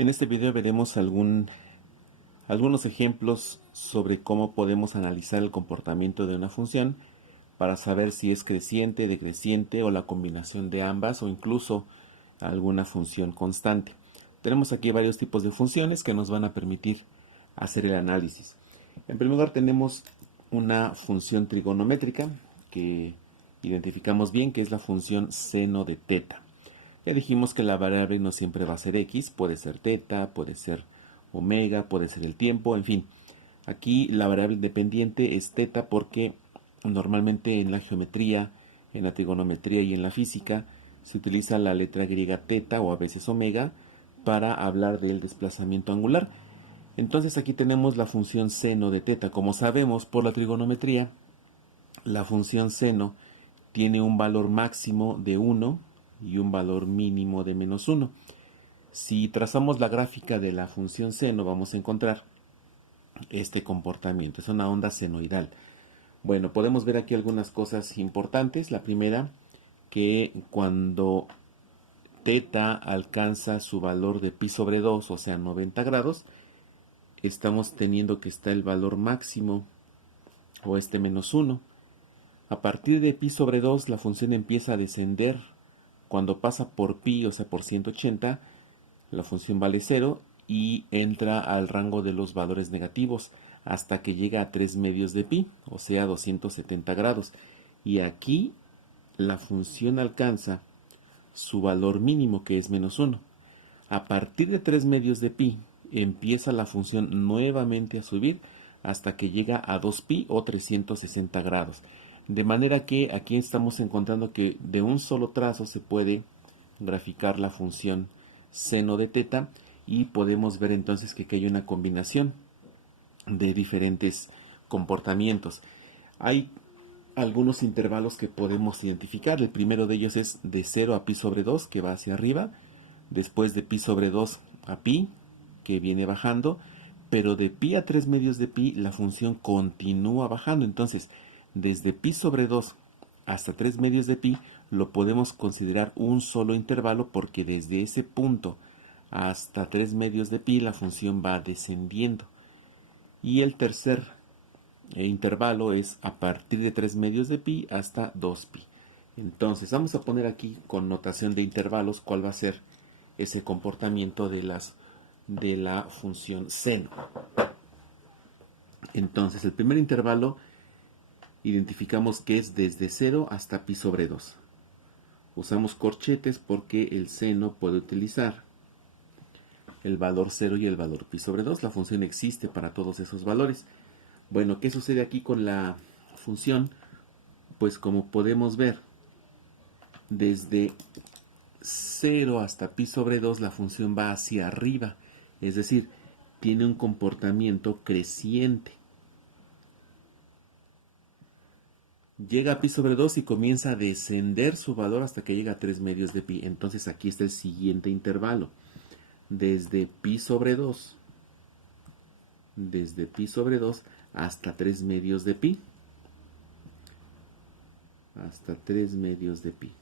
En este video veremos algunos ejemplos sobre cómo podemos analizar el comportamiento de una función para saber si es creciente, decreciente o la combinación de ambas o incluso alguna función constante. Tenemos aquí varios tipos de funciones que nos van a permitir hacer el análisis. En primer lugar tenemos una función trigonométrica que identificamos bien, que es la función seno de teta. Ya dijimos que la variable no siempre va a ser x, puede ser teta, puede ser omega, puede ser el tiempo, en fin. Aquí la variable independiente es teta porque normalmente en la geometría, en la trigonometría y en la física se utiliza la letra griega teta o a veces omega para hablar del desplazamiento angular. Entonces aquí tenemos la función seno de teta. Como sabemos por la trigonometría, la función seno tiene un valor máximo de 1 y un valor mínimo de menos 1. Si trazamos la gráfica de la función seno, vamos a encontrar este comportamiento. Es una onda senoidal. Bueno, podemos ver aquí algunas cosas importantes. La primera, que cuando teta alcanza su valor de pi sobre 2, o sea 90 grados, estamos teniendo que está el valor máximo, o este menos 1. A partir de pi sobre 2, la función empieza a descender. Cuando pasa por pi, o sea por 180, la función vale 0 y entra al rango de los valores negativos hasta que llega a 3 medios de pi, o sea 270 grados. Y aquí la función alcanza su valor mínimo, que es menos 1. A partir de 3 medios de pi empieza la función nuevamente a subir hasta que llega a 2pi o 360 grados. De manera que aquí estamos encontrando que de un solo trazo se puede graficar la función seno de teta y podemos ver entonces que hay una combinación de diferentes comportamientos. Hay algunos intervalos que podemos identificar. El primero de ellos es de 0 a pi sobre 2, que va hacia arriba. Después de pi sobre 2 a pi, que viene bajando. Pero de pi a 3 medios de pi, la función continúa bajando. Entonces, desde pi sobre 2 hasta 3 medios de pi, lo podemos considerar un solo intervalo porque desde ese punto hasta 3 medios de pi, la función va descendiendo. Y el tercer intervalo es a partir de 3 medios de pi hasta 2pi. Entonces vamos a poner aquí con notación de intervalos cuál va a ser ese comportamiento de la función seno. Entonces el primer intervalo identificamos que es desde 0 hasta pi sobre 2. Usamos corchetes porque el seno puede utilizar el valor 0 y el valor pi sobre 2. La función existe para todos esos valores. Bueno, ¿qué sucede aquí con la función? Pues como podemos ver, desde 0 hasta pi sobre 2 la función va hacia arriba, es decir, tiene un comportamiento creciente. Llega a pi sobre 2 y comienza a descender su valor hasta que llega a 3 medios de pi. Entonces aquí está el siguiente intervalo. Desde pi sobre 2 hasta 3 medios de pi. Hasta 3 medios de pi.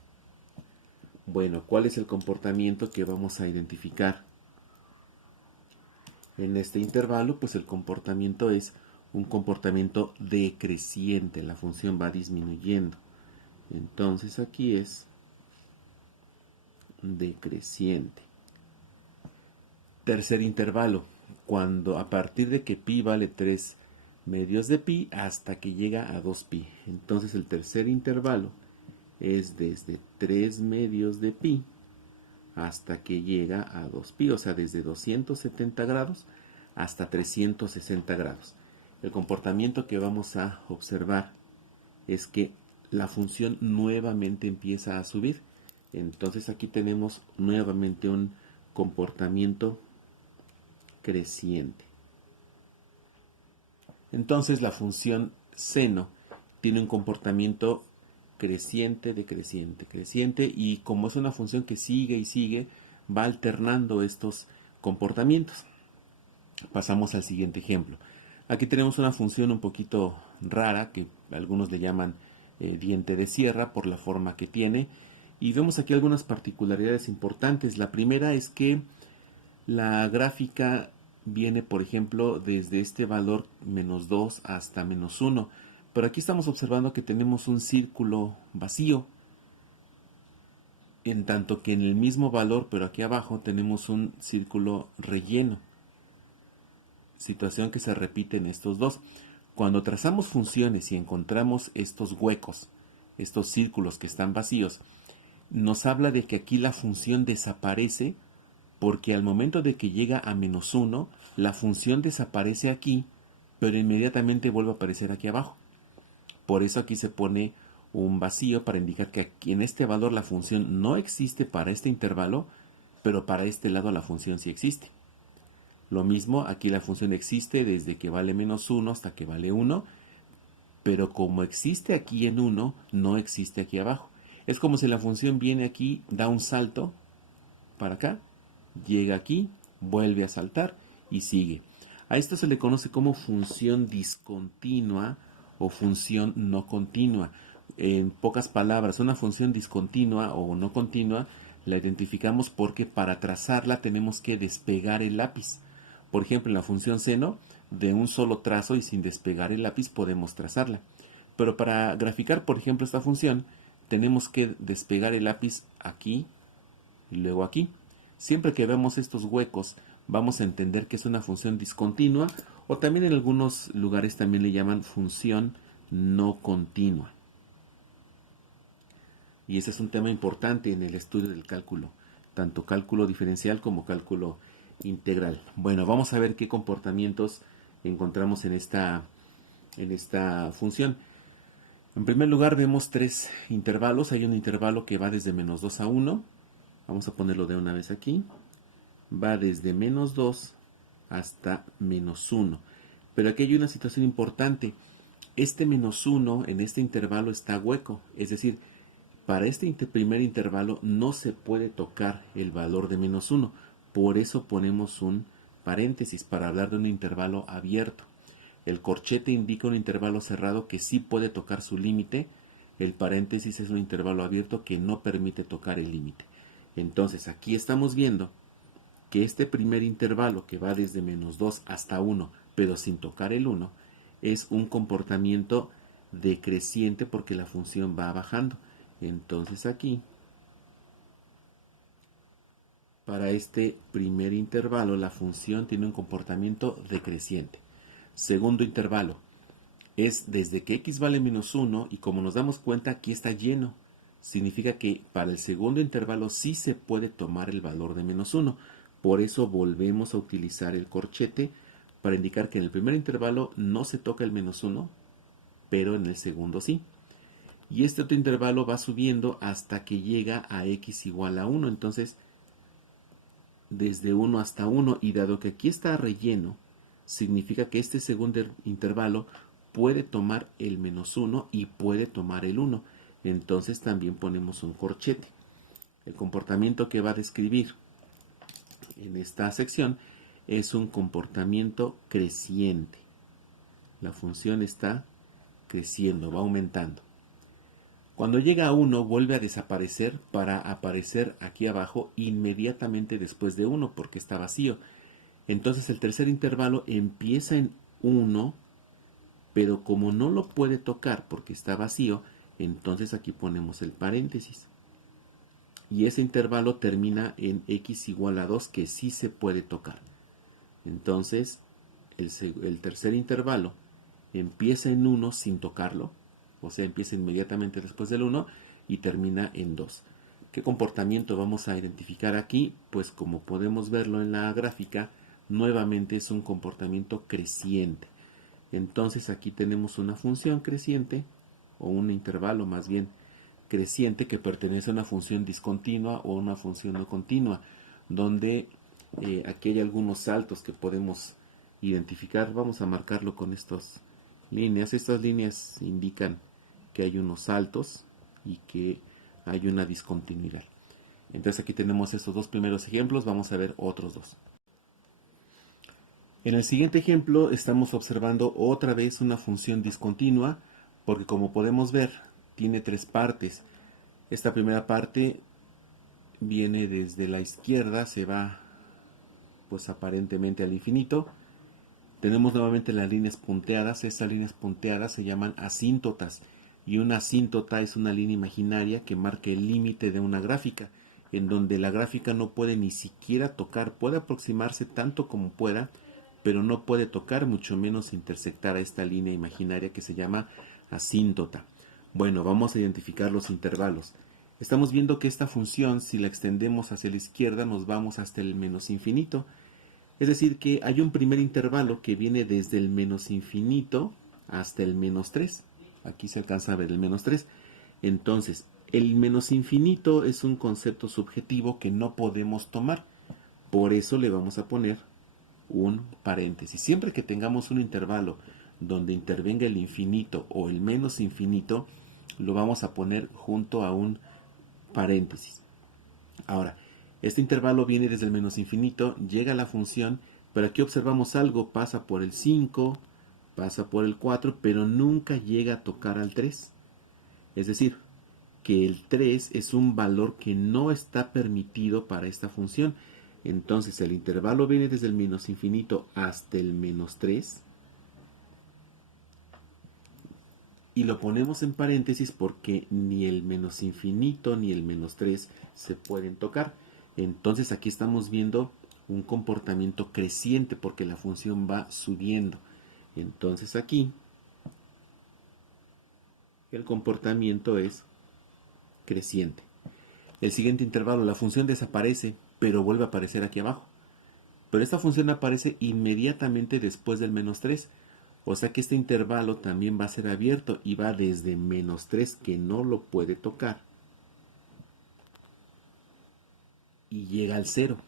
Bueno, ¿cuál es el comportamiento que vamos a identificar en este intervalo? Pues el comportamiento es un comportamiento decreciente. La función va disminuyendo. Entonces aquí es decreciente. Tercer intervalo, cuando a partir de que pi vale 3 medios de pi hasta que llega a 2pi. Entonces el tercer intervalo es desde 3 medios de pi hasta que llega a 2pi, o sea, desde 270 grados hasta 360 grados. El comportamiento que vamos a observar es que la función nuevamente empieza a subir. Entonces aquí tenemos nuevamente un comportamiento creciente. Entonces la función seno tiene un comportamiento creciente, decreciente, creciente, y como es una función que sigue y sigue, va alternando estos comportamientos. Pasamos al siguiente ejemplo. Aquí tenemos una función un poquito rara, que algunos le llaman diente de sierra por la forma que tiene, y vemos aquí algunas particularidades importantes. La primera es que La gráfica viene, por ejemplo, desde este valor menos 2 hasta menos 1. Pero aquí estamos observando que tenemos un círculo vacío, en tanto que en el mismo valor, pero aquí abajo, tenemos un círculo relleno. Situación que se repite en estos dos. Cuando trazamos funciones y encontramos estos huecos, estos círculos que están vacíos, nos habla de que aquí la función desaparece, porque al momento de que llega a menos 1, la función desaparece aquí, pero inmediatamente vuelve a aparecer aquí abajo. Por eso aquí se pone un vacío para indicar que aquí en este valor la función no existe para este intervalo, pero para este lado la función sí existe. Lo mismo, aquí la función existe desde que vale menos 1 hasta que vale 1, pero como existe aquí en 1, no existe aquí abajo. Es como si la función viene aquí, da un salto para acá, llega aquí, vuelve a saltar y sigue. A esto se le conoce como función discontinua o función no continua. En pocas palabras, una función discontinua o no continua la identificamos porque para trazarla tenemos que despegar el lápiz. Por ejemplo, en la función seno, de un solo trazo y sin despegar el lápiz podemos trazarla. Pero para graficar, por ejemplo, esta función, tenemos que despegar el lápiz aquí y luego aquí. Siempre que vemos estos huecos, vamos a entender que es una función discontinua, o también en algunos lugares también le llaman función no continua. Y ese es un tema importante en el estudio del cálculo, tanto cálculo diferencial como cálculo integral. Bueno, vamos a ver qué comportamientos encontramos en esta función. En primer lugar vemos tres intervalos. Hay un intervalo que va desde menos 2 a 1. Vamos a ponerlo de una vez aquí. Va desde menos 2 hasta menos 1. Pero aquí hay una situación importante. Este menos 1 en este intervalo está hueco. Es decir, para este primer intervalo no se puede tocar el valor de menos 1. Por eso ponemos un paréntesis para hablar de un intervalo abierto. El corchete indica un intervalo cerrado que sí puede tocar su límite. El paréntesis es un intervalo abierto que no permite tocar el límite. Entonces aquí estamos viendo que este primer intervalo que va desde menos 2 hasta 1, pero sin tocar el 1, es un comportamiento decreciente porque la función va bajando. Entonces aquí, para este primer intervalo, la función tiene un comportamiento decreciente. Segundo intervalo es desde que x vale menos 1 y como nos damos cuenta aquí está lleno. Significa que para el segundo intervalo sí se puede tomar el valor de menos 1. Por eso volvemos a utilizar el corchete para indicar que en el primer intervalo no se toca el menos 1, pero en el segundo sí. Y este otro intervalo va subiendo hasta que llega a x igual a 1. Entonces, desde 1 hasta 1, y dado que aquí está relleno, significa que este segundo intervalo puede tomar el menos 1 y puede tomar el 1. Entonces también ponemos un corchete. El comportamiento que va a describir en esta sección es un comportamiento creciente. La función está creciendo, va aumentando. Cuando llega a 1 vuelve a desaparecer para aparecer aquí abajo inmediatamente después de 1 porque está vacío. Entonces el tercer intervalo empieza en 1, pero como no lo puede tocar porque está vacío, entonces aquí ponemos el paréntesis. Y ese intervalo termina en x igual a 2 que sí se puede tocar. Entonces el tercer intervalo empieza en 1 sin tocarlo, o sea, empieza inmediatamente después del 1 y termina en 2. ¿Qué comportamiento vamos a identificar aquí? Pues como podemos verlo en la gráfica, nuevamente es un comportamiento creciente. Entonces aquí tenemos una función creciente, o un intervalo más bien creciente que pertenece a una función discontinua o una función no continua, donde aquí hay algunos saltos que podemos identificar. Vamos a marcarlo con estas líneas. Estas líneas indican que hay unos saltos y que hay una discontinuidad. Entonces aquí tenemos estos dos primeros ejemplos, vamos a ver otros dos. En el siguiente ejemplo estamos observando otra vez una función discontinua, porque como podemos ver tiene tres partes. Esta primera parte viene desde la izquierda, se va pues aparentemente al infinito. Tenemos nuevamente las líneas punteadas. Estas líneas punteadas se llaman asíntotas. Y una asíntota es una línea imaginaria que marca el límite de una gráfica, en donde la gráfica no puede ni siquiera tocar, puede aproximarse tanto como pueda, pero no puede tocar, mucho menos intersectar a esta línea imaginaria que se llama asíntota. Bueno, vamos a identificar los intervalos. Estamos viendo que esta función, si la extendemos hacia la izquierda, nos vamos hasta el menos infinito. Es decir, que hay un primer intervalo que viene desde el menos infinito hasta el menos 3. Aquí se alcanza a ver el menos 3. Entonces, el menos infinito es un concepto subjetivo que no podemos tomar. Por eso le vamos a poner un paréntesis. Siempre que tengamos un intervalo donde intervenga el infinito o el menos infinito, lo vamos a poner junto a un paréntesis. Ahora, este intervalo viene desde el menos infinito, llega a la función, pero aquí observamos algo, pasa por el 5, pasa por el 4, pero nunca llega a tocar al 3. Es decir, que el 3 es un valor que no está permitido para esta función. Entonces el intervalo viene desde el menos infinito hasta el menos 3. Y lo ponemos en paréntesis porque ni el menos infinito ni el menos 3 se pueden tocar. Entonces aquí estamos viendo un comportamiento creciente porque la función va subiendo. Entonces aquí el comportamiento es creciente. El siguiente intervalo, la función desaparece, pero vuelve a aparecer aquí abajo. Pero esta función aparece inmediatamente después del menos 3. O sea que este intervalo también va a ser abierto y va desde menos 3, que no lo puede tocar, y llega al 0.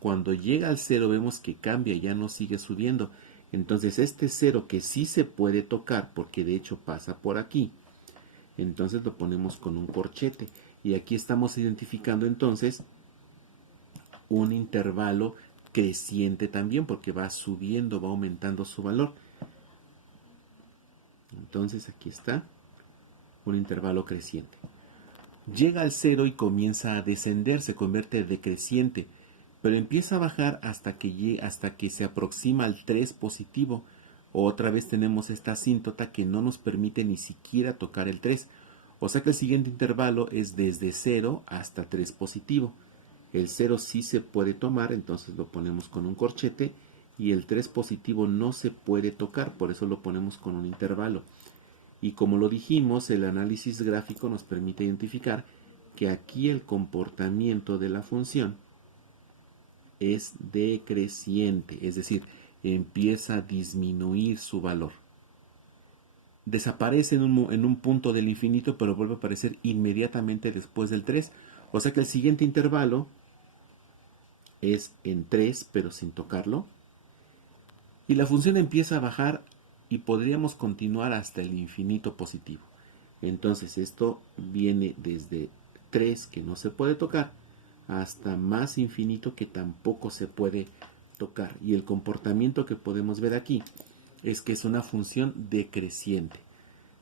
Cuando llega al 0 vemos que cambia, ya no sigue subiendo. Entonces este 0 que sí se puede tocar, porque de hecho pasa por aquí, entonces lo ponemos con un corchete. Y aquí estamos identificando entonces un intervalo creciente también, porque va subiendo, va aumentando su valor. Entonces aquí está un intervalo creciente. Llega al 0 y comienza a descender, se convierte en decreciente, pero empieza a bajar hasta que se aproxima al 3 positivo. Otra vez tenemos esta asíntota que no nos permite ni siquiera tocar el 3. O sea que el siguiente intervalo es desde 0 hasta 3 positivo. El 0 sí se puede tomar, entonces lo ponemos con un corchete, y el 3 positivo no se puede tocar, por eso lo ponemos con un intervalo. Y como lo dijimos, el análisis gráfico nos permite identificar que aquí el comportamiento de la función es decreciente, es decir, empieza a disminuir su valor. Desaparece en un punto del infinito, pero vuelve a aparecer inmediatamente después del 3. O sea que el siguiente intervalo es en 3, pero sin tocarlo. Y la función empieza a bajar y podríamos continuar hasta el infinito positivo. Entonces esto viene desde 3, que no se puede tocar, hasta más infinito, que tampoco se puede tocar. Y el comportamiento que podemos ver aquí es que es una función decreciente.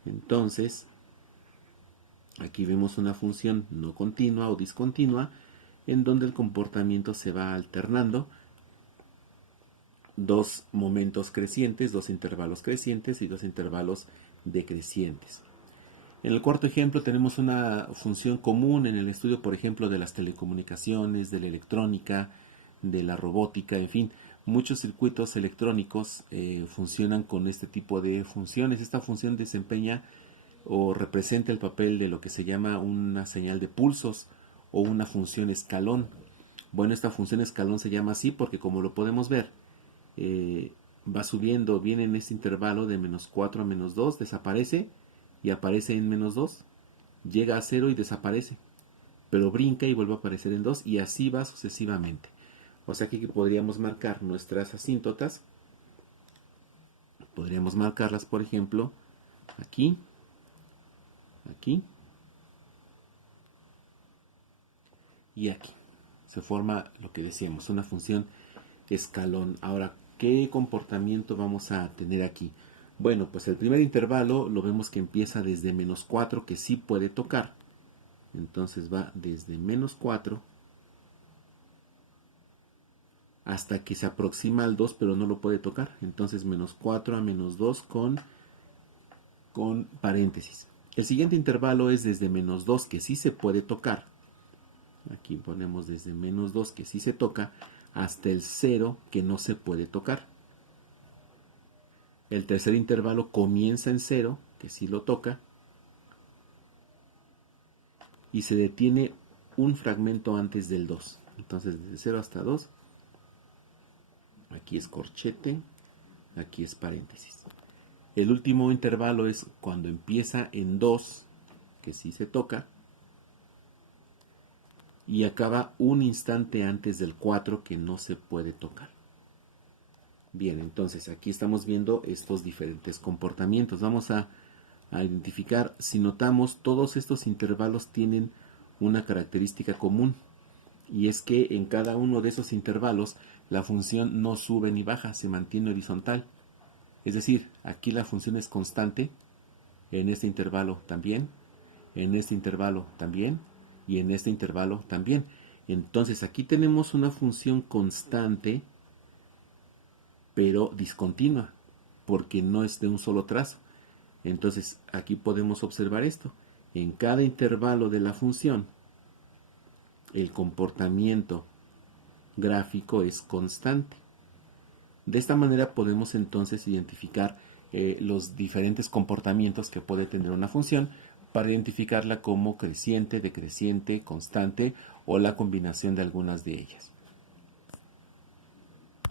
Entonces aquí vemos una función no continua o discontinua, en donde el comportamiento se va alternando. Dos momentos crecientes, dos intervalos crecientes y dos intervalos decrecientes. En el cuarto ejemplo tenemos una función común en el estudio, por ejemplo, de las telecomunicaciones, de la electrónica, de la robótica, en fin, muchos circuitos electrónicos funcionan con este tipo de funciones. Esta función desempeña o representa el papel de lo que se llama una señal de pulsos o una función escalón. Bueno, esta función escalón se llama así porque, como lo podemos ver, va subiendo, viene en este intervalo de menos 4 a menos 2, desaparece y aparece en menos 2, llega a 0 y desaparece, pero brinca y vuelve a aparecer en 2, y así va sucesivamente. O sea que aquí podríamos marcar nuestras asíntotas, podríamos marcarlas, por ejemplo, aquí, aquí y aquí. Se forma lo que decíamos, una función escalón. Ahora, ¿qué comportamiento vamos a tener aquí? Bueno, pues el primer intervalo lo vemos que empieza desde menos 4, que sí puede tocar. Entonces va desde menos 4 hasta que se aproxima al 2, pero no lo puede tocar. Entonces menos 4 a menos 2 con paréntesis. El siguiente intervalo es desde menos 2, que sí se puede tocar. Aquí ponemos desde menos 2, que sí se toca, hasta el 0, que no se puede tocar. El tercer intervalo comienza en 0, que sí lo toca, y se detiene un fragmento antes del 2. Entonces desde 0 hasta 2, aquí es corchete, aquí es paréntesis. El último intervalo es cuando empieza en 2, que sí se toca, y acaba un instante antes del 4, que no se puede tocar. Bien, entonces aquí estamos viendo estos diferentes comportamientos. Vamos a identificar, si notamos, todos estos intervalos tienen una característica común, y es que en cada uno de esos intervalos la función no sube ni baja, se mantiene horizontal. Es decir, aquí la función es constante, en este intervalo también, en este intervalo también, y en este intervalo también. Entonces aquí tenemos una función constante, pero discontinua, porque no es de un solo trazo. Entonces aquí podemos observar esto. En cada intervalo de la función, el comportamiento gráfico es constante. De esta manera podemos entonces identificar los diferentes comportamientos que puede tener una función para identificarla como creciente, decreciente, constante o la combinación de algunas de ellas.